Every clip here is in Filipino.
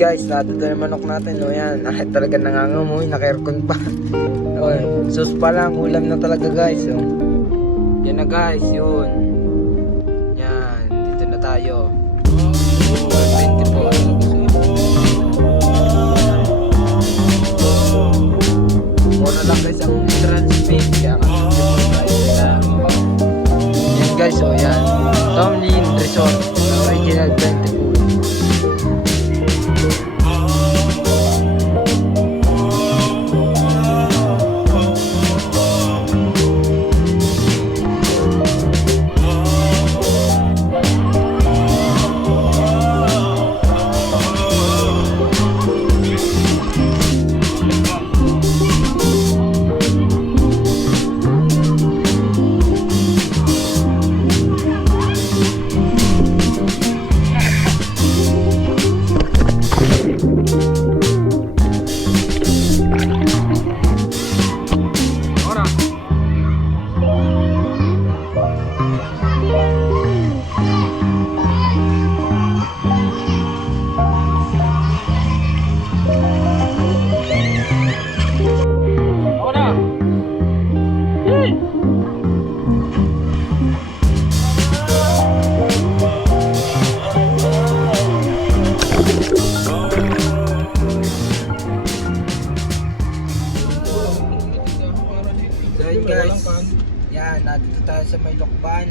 guys, natin na yung manok natin. O yan, talaga nangangamoy, naka-aircon pa. O, sus pa lang, ulam na talaga guys. O. Yan na guys, yun. Yan, dito na tayo. 24. Mura lang guys ang entrance fee. Kaya yan guys, o yan. Tomlin Resort, original 24. Guys, yan, nandito tayo sa may Lokban.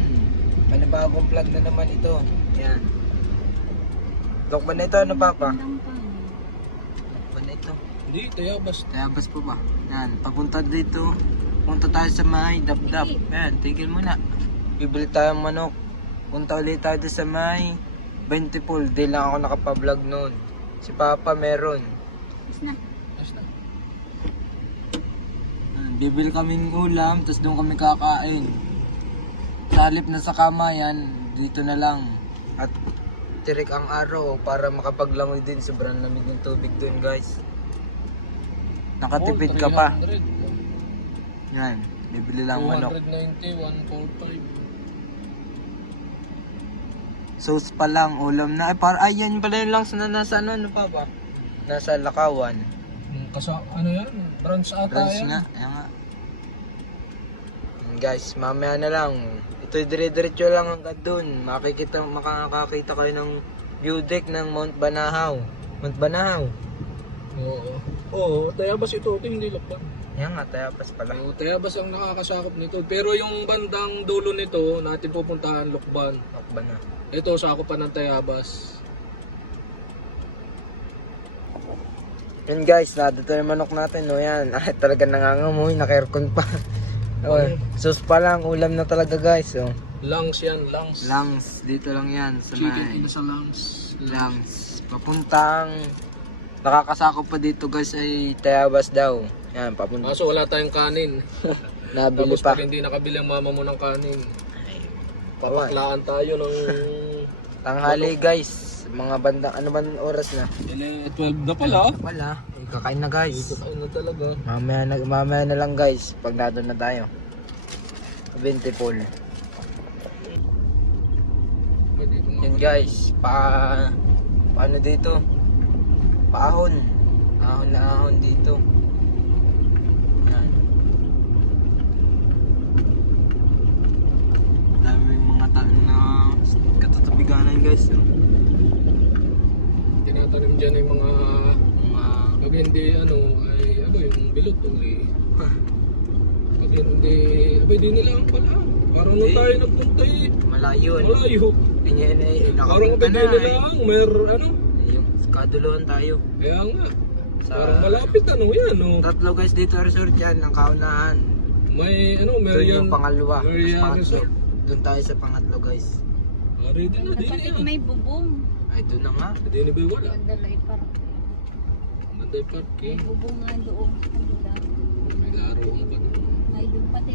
Manibagong vlog na naman ito. Yan. Lokban na ito, ano papa? Lokban na ito. Hindi, Tayabas. Tayabas po ba? Yan, papunta dito. Punta tayo sa may Dapdap. Yan, tigil muna. Bibili tayo ng manok. Punta ulit tayo sa may 20 pool. Di lang ako nakapablog noon. Si papa meron. Yes na. Bibili kami ng ulam, tapos doon kami kakain. Sa halip na sa kama yan, dito na lang. At tirik ang araw para makapaglangoy din. Sobrang lamig ng tubig doon guys. Nakatipid ka pa. Yan, bibili lang manok. 290, 145. Sauce pa lang, ulam na. Ay, yan pala yun lang sa nasa ano pa ba? Nasa Lakawan. Ano yan? Branch ata Rice yan. nga, ayan nga. Guys, mamaya na lang. Ito dire-diretso lang hanggang dun. Makakakita kayo ng view deck ng Mount Banahaw. Mount Banahaw. Oo. Oo, Tayabas ito. Hindi Lokban. Ayan nga, Tayabas pala. Oo, Tayabas ang nakakasakop nito. Pero yung bandang dulo nito, natin pupuntahan Lokban. Lokban na. Ito, sakop pa ng Tayabas. Yun guys, nandito yung manok natin. O yan, talaga nangangamoy, naka-aircon pa. O, sus pa lang, ulam na talaga guys. O. Lungs yan, lungs. Lungs, dito lang yan. Sa Chicken may ina sa lungs. lungs. Papuntang, nakakasakop pa dito guys ay Tayabas daw. Yan, papunta. Kaso wala tayong kanin. Nabili Tapos pa. pag hindi nakabili ang mama mo ng kanin, Ay, papaklaan tayo ng... tanghali guys. Mga bandang, ano ba oras na? 12 na pala. Wala, kakain na guys. Ano talaga? Mamaya na lang guys, pag nandun na tayo. 20 pool. Yan guys, paano dito? Ahon na ahon dito. Yan. Dami mga na katatabiganan guys. Tinatanim dyan yung mga pag hindi ano ay yung bilot uli. Pag hindi di nila ang pala. Parang nung tayo nagpunta Malayo. malayo. Parang di nila ang Yung kaduluhan tayo. Kaya nga. Parang malapit yan Tatlo guys dito resort yan, ang kaunahan. May Doon Merian. yung pangalawa. Merian Mas pangatlo. Resort. Doon tayo sa pangatlo guys. Ready na Dapat din may bubong. Ay doon na nga. Hindi na ba wala? Mandalay park. Manday May parking. bubong nga doon. Kabila. May laro ang ganun. May doon pati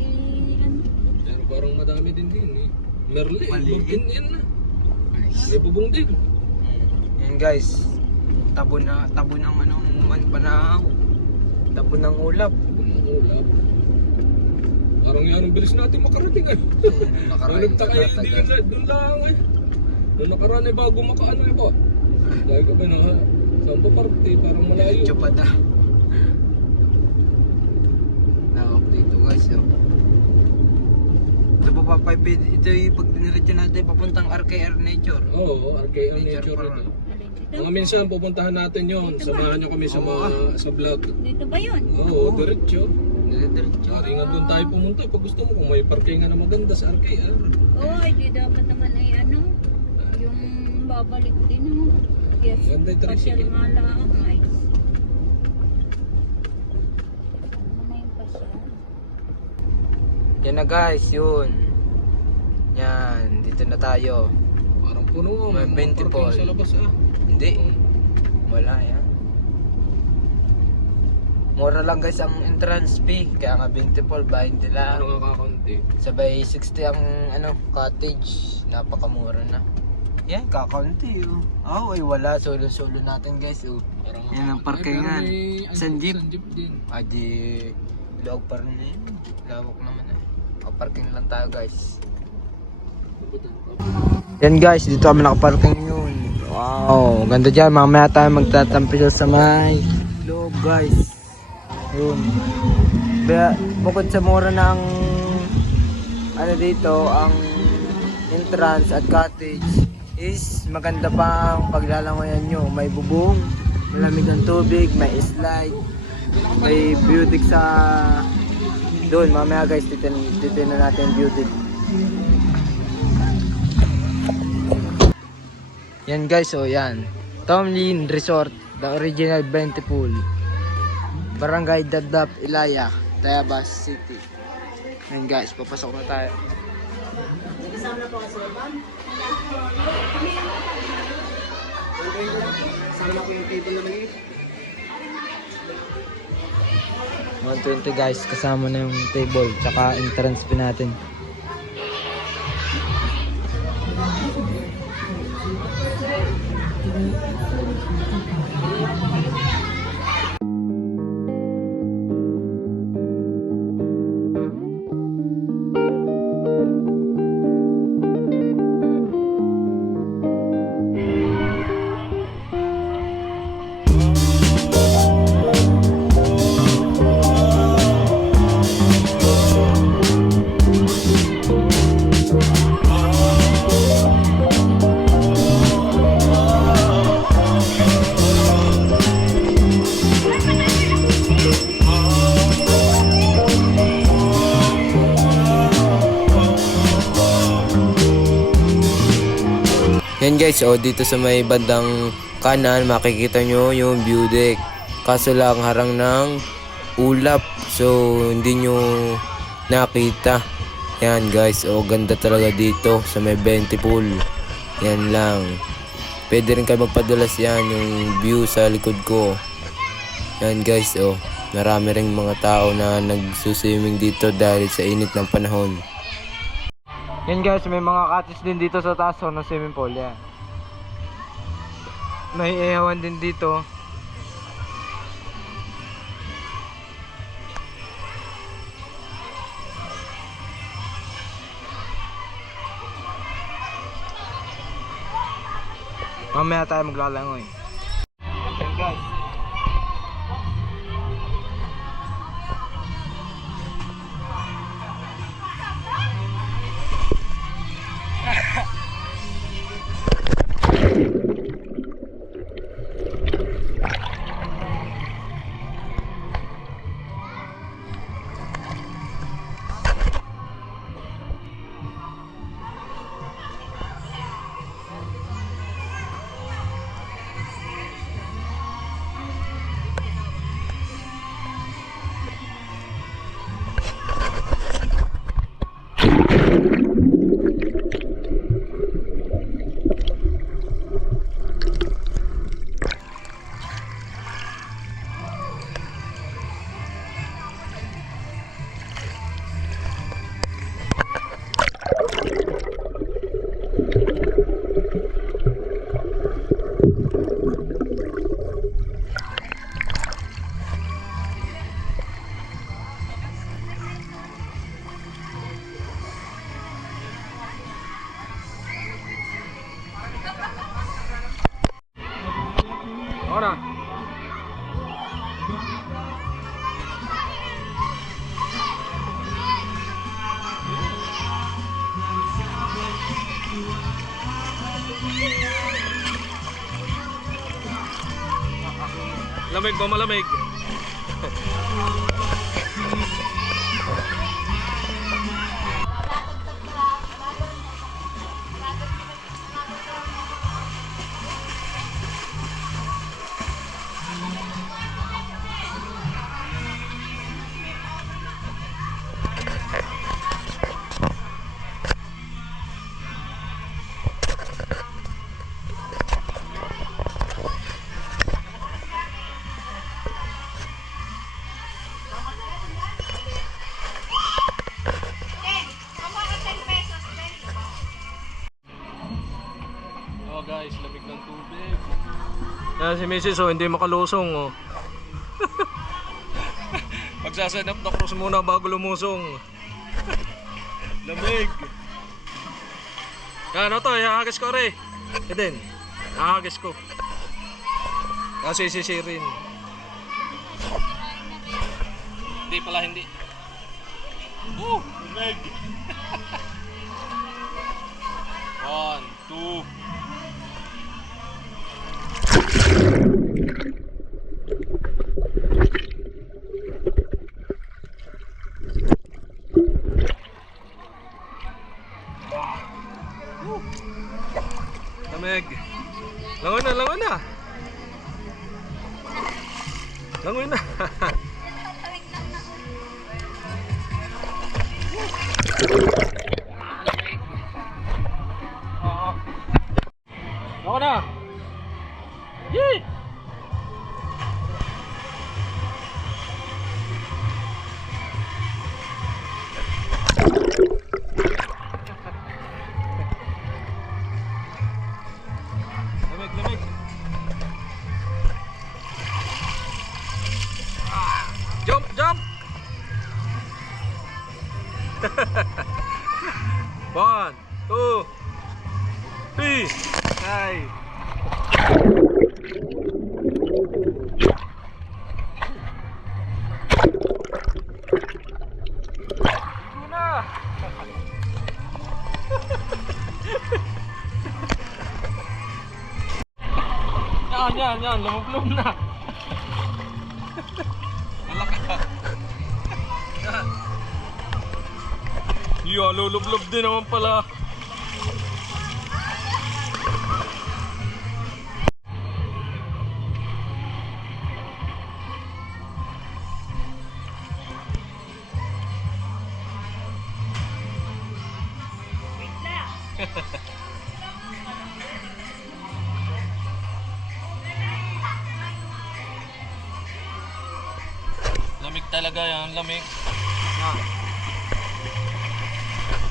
ano. Pero parang madami din eh. Merli, Maliit. in na. May bubong din. Yan guys. Tabo ng anong Banahaw. Tabo ng ulap. Bubong ng ulap. Parang yan ang bilis natin makarating eh. Nakarating Nagtaka hindi doon lang eh. Doon nakaraan bago makaano po. Dahil ka ba na Saan pa parte? Parang malayo. Diretso pa da. Lawak dito guys, oh. Ito po papaypid. Ito yung pag diniretso natin papuntang RKR Nature. Oo, RKR Nature Nature Park. ito. Alin dito? Mga minsan pupuntahan natin yon. Samahan nyo kami sa mga sa vlog. Dito ba yun? Oo, diretso. Diretso. Ringan doon tayo pumunta pag gusto mo kung may parkingan na maganda sa RKR. Oo, di dapat naman ay ano, yung babalik din mo. Yes, Ganda yung pasyal tricycle. nga lang, ay. Ano na yung pasyal? Yan na guys, yun. Yan, dito na tayo. Parang puno. May mga 20 parking Paul. sa labas ah. Hindi. Wala yan. Mura lang guys ang entrance fee. Kaya nga 20 Paul, 20 lang. Ano nga kakaunti. Sabay 60 ang cottage. Napakamura na. Yan, kakaunti oh. Oh, ay wala. Solo-solo natin guys oh. Parang Yan ang ay, parkingan. pero may, ano, San jeep. San jeep din. Adi, loob pa rin na yun. Lawak naman eh. Parking lang tayo guys. Yan guys, dito kami nakaparking yun. Wow, ganda dyan. Mamaya tayo magtatampisaw sa may loob guys. Yun. Kaya bukod sa mura ng ano dito, ang entrance at cottage is maganda pa ang paglalangoyan nyo. May bubong, malamig ang tubig, may slide, may beauty sa doon. Mamaya guys, titignan natin yung beauty. Yan guys, oh yan. Tomlin Resort, the original 20 pool. Barangay Dabdab, Ilaya, Tayabas City. Yan guys, papasok na tayo. Kasama po kasi ba? Sana ko yung table na lagi. 120 guys, kasama na yung table, tsaka entrance fee natin. Yan guys, oh dito sa may bandang kanan makikita nyo yung view deck. Kaso lang harang ng ulap, so hindi nyo nakita. Yan guys, oh ganda talaga dito sa may 20 pool. Yan lang. Pwede rin kayo magpadulas yan yung view sa likod ko. Yan guys, oh marami ring mga tao na nagsuswimming dito dahil sa init ng panahon. Yan guys, may mga cottage din dito sa taas ng swimming pool. Yan. May ihawan din dito. Mamaya tayo maglalangoy. Yan guys. Ako na. Lamig ba malamig? Oh guys, lamig ng tubig. Yan si Mrs. Oh, hindi makalusong oh. Magsasanap na cross muna bago lumusong. Lamig. Yan ano to, ihahagis ko rin. Eden, ihahagis ko. Kasi sisirin. Hindi pala hindi. Lamig. 1, 2. Lamig. Langoy na, langoy na. Langoy na. Ako na. Yee! Lamig, lamig. Jump, jump. 1, 2, 3. Ay. Tuna. Yan, lumublob na. Malaki ka. Yan. Yo, lulublob din naman pala. Lamig talaga yan, lamig.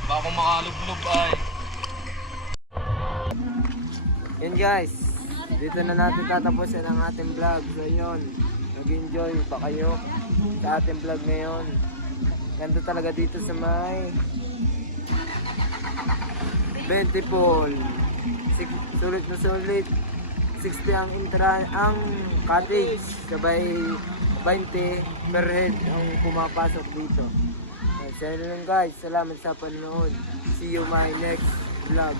Baka makalublob ay. Yun guys, dito na natin tatapusin ang ating vlog. So yun, nag-enjoy ba kayo sa ating vlog ngayon? Ganda talaga dito sa may 20 pool. Sulit na sulit. 60 ang ang cottage. Sabay 20 per head ang pumapasok dito. So yun lang guys, salamat sa panonood. See you my next vlog.